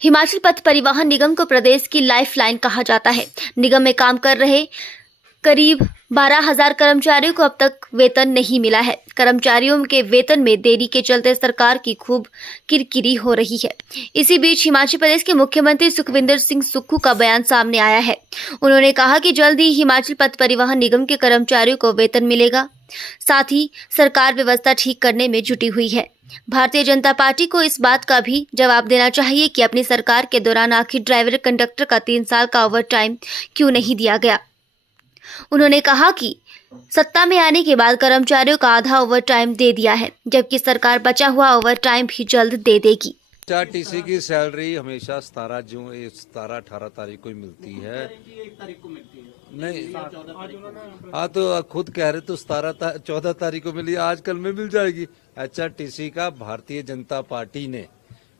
हिमाचल पथ परिवहन निगम को प्रदेश की लाइफलाइन कहा जाता है। निगम में काम कर रहे करीब 12,000 कर्मचारियों को अब तक वेतन नहीं मिला है। कर्मचारियों के वेतन में देरी के चलते सरकार की खूब किरकिरी हो रही है। इसी बीच हिमाचल प्रदेश के मुख्यमंत्री सुखविंदर सिंह सुक्खू का बयान सामने आया है। उन्होंने कहा कि जल्द ही हिमाचल पथ परिवहन निगम के कर्मचारियों को वेतन मिलेगा। साथ ही सरकार व्यवस्था ठीक करने में जुटी हुई है। भारतीय जनता पार्टी को इस बात का भी जवाब देना चाहिए कि अपनी सरकार के दौरान आखिर ड्राइवर कंडक्टर का 3 साल का ओवर टाइम क्यों नहीं दिया गया। उन्होंने कहा कि सत्ता में आने के बाद कर्मचारियों का आधा ओवर टाइम दे दिया है, जबकि सरकार बचा हुआ ओवर टाइम भी जल्द दे देगी। टीसी की सैलरी हमेशा 17-18 तारीख को ही मिलती है। नहीं, हाँ तो खुद कह रहे तो 14 तारीख को मिली, आजकल में मिल जाएगी। HRTC का भारतीय जनता पार्टी ने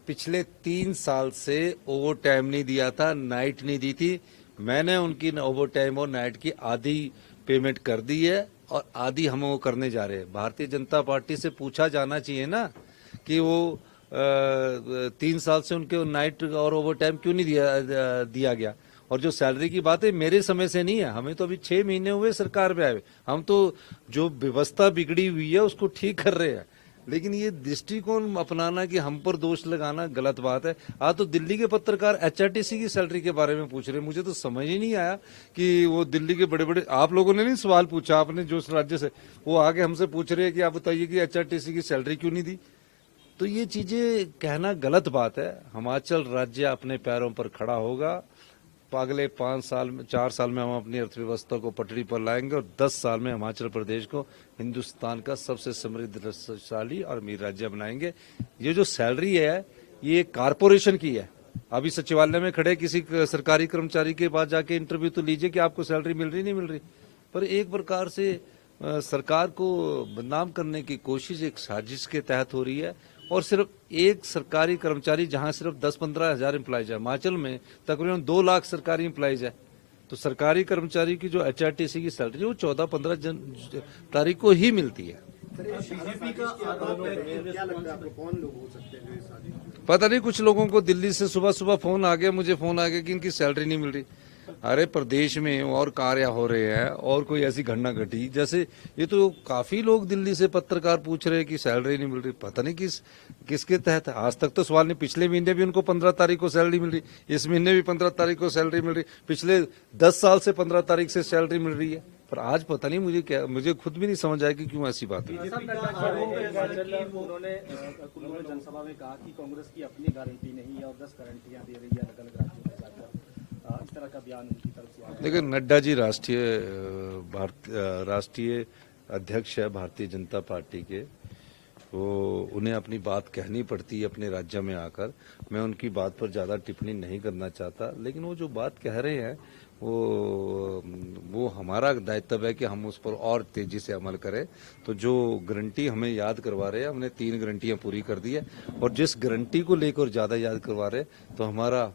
पिछले 3 साल से ओवर टाइम नहीं दिया था, नाइट नहीं दी थी। मैंने उनकी ओवर टाइम और नाइट की आधी पेमेंट कर दी है और आधी हम वो करने जा रहे हैं। भारतीय जनता पार्टी से पूछा जाना चाहिए ना कि वो 3 साल से उनके नाइट और ओवर टाइम क्यों नहीं दिया गया। और जो सैलरी की बात है मेरे समय से नहीं है, हमें तो अभी 6 महीने हुए सरकार पे आए। हम तो जो व्यवस्था बिगड़ी हुई है उसको ठीक कर रहे हैं, लेकिन ये दृष्टिकोण अपनाना कि हम पर दोष लगाना गलत बात है। आज तो दिल्ली के पत्रकार HRTC की सैलरी के बारे में पूछ रहे हैं, मुझे तो समझ ही नहीं आया कि वो दिल्ली के बड़े बड़े, आप लोगों ने नहीं सवाल पूछा, आपने जो राज्य से, वो आगे हमसे पूछ रहे हैं कि आप बताइए कि HRTC की सैलरी क्यों नहीं दी। तो ये चीजें कहना गलत बात है। हिमाचल राज्य अपने पैरों पर खड़ा होगा। अगले 4 साल में हम अपनी अर्थव्यवस्था को पटरी पर लाएंगे और 10 साल में हिमाचल प्रदेश को हिंदुस्तान का सबसे समृद्धशाली और अमीर राज्य बनाएंगे। ये जो सैलरी है ये कारपोरेशन की है। अभी सचिवालय में खड़े किसी सरकारी कर्मचारी के पास जाके इंटरव्यू तो लीजिए कि आपको सैलरी मिल रही नहीं मिल रही। पर एक प्रकार से सरकार को बदनाम करने की कोशिश एक साजिश के तहत हो रही है। और सिर्फ एक सरकारी कर्मचारी जहां सिर्फ 10-15 हजार एम्प्लॉइज है, हिमाचल में तकरीबन 2 लाख सरकारी एम्प्लॉइज है। तो सरकारी कर्मचारी की जो HRTC की सैलरी वो 14-15 तारीख को ही मिलती है। पता नहीं, कुछ लोगों को दिल्ली से सुबह सुबह फोन आ गया, मुझे फोन आ गया कि इनकी सैलरी नहीं मिल रही। अरे प्रदेश में और कार्य हो रहे हैं और कोई ऐसी घटना घटी, जैसे ये तो काफी लोग दिल्ली से पत्रकार पूछ रहे हैं कि सैलरी नहीं मिल रही। पता नहीं किसके तहत। आज तक तो सवाल नहीं, पिछले महीने भी उनको 15 तारीख को सैलरी मिल रही, इस महीने भी 15 तारीख को सैलरी मिल रही, पिछले 10 साल से 15 तारीख से सैलरी मिल रही है। पर आज पता नहीं मुझे खुद भी नहीं समझ आया कि क्यों ऐसी बात है। उन्होंने जनसभा में कहा कि कांग्रेस की अपनी गारंटी नहीं है और 10 गारंटियां दे रही है अलग अलग राज्यों में जाकर। इस तरह का बयान उनकी तरफ से आया। देखिए, नड्डा जी राष्ट्रीय अध्यक्ष है भारतीय जनता पार्टी के, वो उन्हें अपनी बात कहनी पड़ती है अपने राज्य में आकर। मैं उनकी बात पर ज़्यादा टिप्पणी नहीं करना चाहता, लेकिन वो जो बात कह रहे हैं वो हमारा दायित्व है कि हम उस पर और तेजी से अमल करें। तो जो गारंटी हमें याद करवा रहे हैं, हमने 3 गारंटियां पूरी कर दी है और जिस गारंटी को लेकर ज़्यादा याद करवा रहे तो हमारा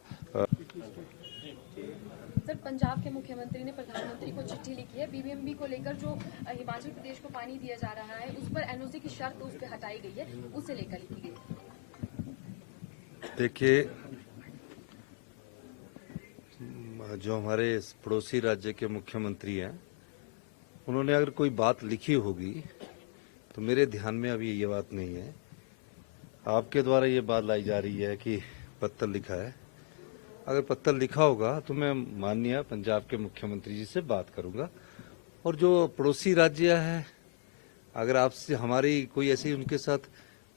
सर, पंजाब के मुख्यमंत्री ने प्रधानमंत्री को चिट्ठी लिखी है BBMB को लेकर, जो हिमाचल प्रदेश को पानी दिया जा रहा है उस पर NOC की शर्त उस पर हटाई गई है, उसे लेकर लिखी गई। देखिए, जो हमारे पड़ोसी राज्य के मुख्यमंत्री हैं, उन्होंने अगर कोई बात लिखी होगी तो मेरे ध्यान में अभी ये बात नहीं है। आपके द्वारा ये बात लाई जा रही है कि पत्र लिखा है। अगर पत्र लिखा होगा तो मैं माननीय पंजाब के मुख्यमंत्री जी से बात करूंगा। और जो पड़ोसी राज्य है, अगर आपसे हमारी कोई ऐसी उनके साथ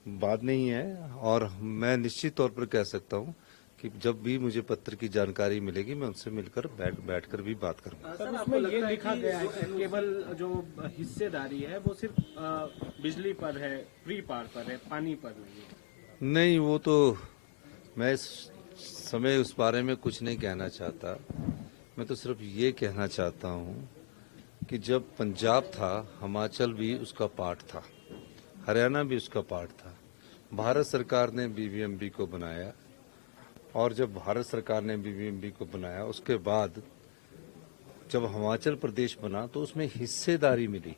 बात नहीं है, और मैं निश्चित तौर पर कह सकता हूं कि जब भी मुझे पत्र की जानकारी मिलेगी मैं उनसे मिलकर बैठकर भी बात करूंगा। सर, उसमें ये लिखा गया है कि केवल जो हिस्सेदारी है वो सिर्फ बिजली पर है, फ्री पावर पर है, पानी पर नहीं, वो तो मैं इस समय उस बारे में कुछ नहीं कहना चाहता। मैं तो सिर्फ ये कहना चाहता हूँ कि जब पंजाब था, हिमाचल भी उसका पार्ट था, हरियाणा भी उसका पार्ट था। भारत सरकार ने BBMB को बनाया और जब भारत सरकार ने BBMB को बनाया उसके बाद जब हिमाचल प्रदेश बना तो उसमें हिस्सेदारी मिली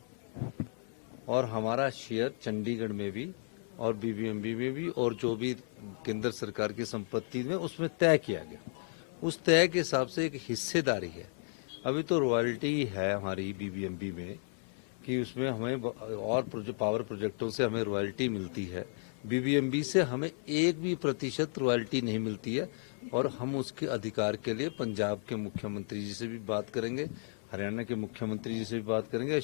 और हमारा शेयर चंडीगढ़ में भी और BBMB में भी और जो भी केंद्र सरकार की संपत्ति में उसमें तय किया गया, उस तय के हिसाब से एक हिस्सेदारी है। अभी तो रॉयल्टी है हमारी बीबीएमबी में कि उसमें हमें और पावर प्रोजेक्टों से हमें रॉयल्टी मिलती है। बीबीएमबी से हमें 1% रॉयल्टी नहीं मिलती है और हम उसके अधिकार के लिए पंजाब के मुख्यमंत्री जी से भी बात करेंगे, हरियाणा के मुख्यमंत्री जी से भी बात करेंगे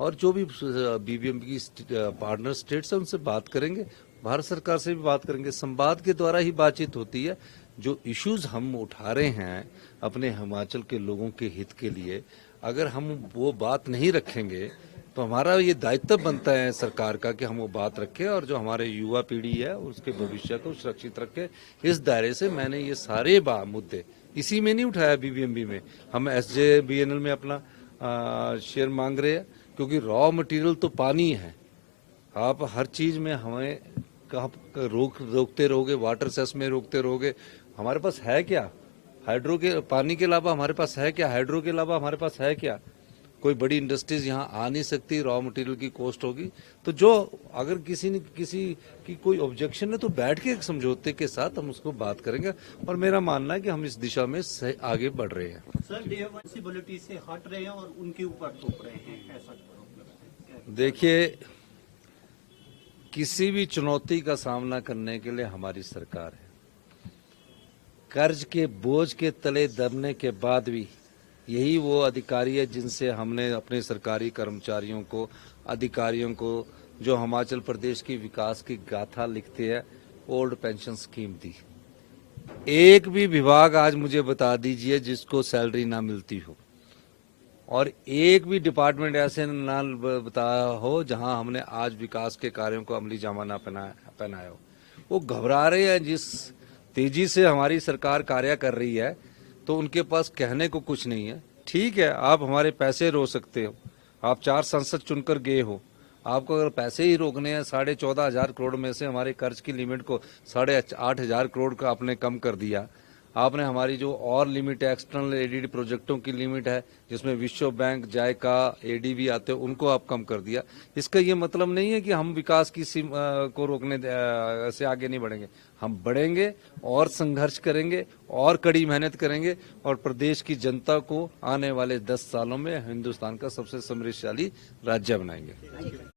और जो भी बीबीएमबी की पार्टनर स्टेट्स है उनसे बात करेंगे, भारत सरकार से भी बात करेंगे। संवाद के द्वारा ही बातचीत होती है। जो इश्यूज हम उठा रहे हैं अपने हिमाचल के लोगों के हित के लिए, अगर हम वो बात नहीं रखेंगे तो हमारा ये दायित्व बनता है सरकार का कि हम वो बात रखें और जो हमारे युवा पीढ़ी है उसके भविष्य को सुरक्षित रखें। इस दायरे से मैंने ये सारे मुद्दे इसी में नहीं उठाया बीबीएमबी में। हम एसजेबीएनएल में अपना शेयर मांग रहे हैं क्योंकि रॉ मटेरियल तो पानी है। आप हर चीज में हमें रोकते रहोगे, वाटर सेस में रोकते रहोगे। हमारे पास है क्या? हाइड्रो के पानी के अलावा हमारे पास है क्या? हाइड्रो के अलावा हमारे पास है क्या? कोई बड़ी इंडस्ट्रीज यहाँ आ नहीं सकती, रॉ मटेरियल की कॉस्ट होगी। तो जो अगर किसी की कोई ऑब्जेक्शन है तो बैठ के एक समझौते के साथ हम उसको बात करेंगे और मेरा मानना है कि हम इस दिशा में आगे बढ़ रहे हैं। सर रिस्पॉन्सिबिलिटी से हट रहे हैं और उनके ऊपर थोप रहे हैं, ऐसा? देखिए, किसी भी चुनौती का सामना करने के लिए हमारी सरकार है। कर्ज के बोझ के तले दबने के बाद भी यही वो अधिकारी है जिनसे हमने अपने सरकारी कर्मचारियों को, अधिकारियों को जो हिमाचल प्रदेश की विकास की गाथा लिखते हैं, ओल्ड पेंशन स्कीम दी। एक भी विभाग आज मुझे बता दीजिए जिसको सैलरी ना मिलती हो और एक भी डिपार्टमेंट ऐसे ना बताया हो जहां हमने आज विकास के कार्यों को अमली जामा ना पहनाया हो। वो घबरा रहे हैं। जिस तेजी से हमारी सरकार कार्य कर रही है तो उनके पास कहने को कुछ नहीं है। ठीक है, आप हमारे पैसे रोक सकते हो, आप 4 सांसद चुनकर गए हो, आपको अगर पैसे ही रोकने हैं 14,500 करोड़ में से हमारे कर्ज की लिमिट को 8,500 करोड़ का आपने कम कर दिया। आपने हमारी जो और लिमिट है, एक्सटर्नल एडीडी प्रोजेक्टों की लिमिट है जिसमें विश्व बैंक, जायका, एडीबी आते हैं, उनको आप कम कर दिया। इसका ये मतलब नहीं है कि हम विकास की को रोकने से आगे नहीं बढ़ेंगे। हम बढ़ेंगे और संघर्ष करेंगे और कड़ी मेहनत करेंगे और प्रदेश की जनता को आने वाले 10 सालों में हिंदुस्तान का सबसे समृद्धशाली राज्य बनाएंगे।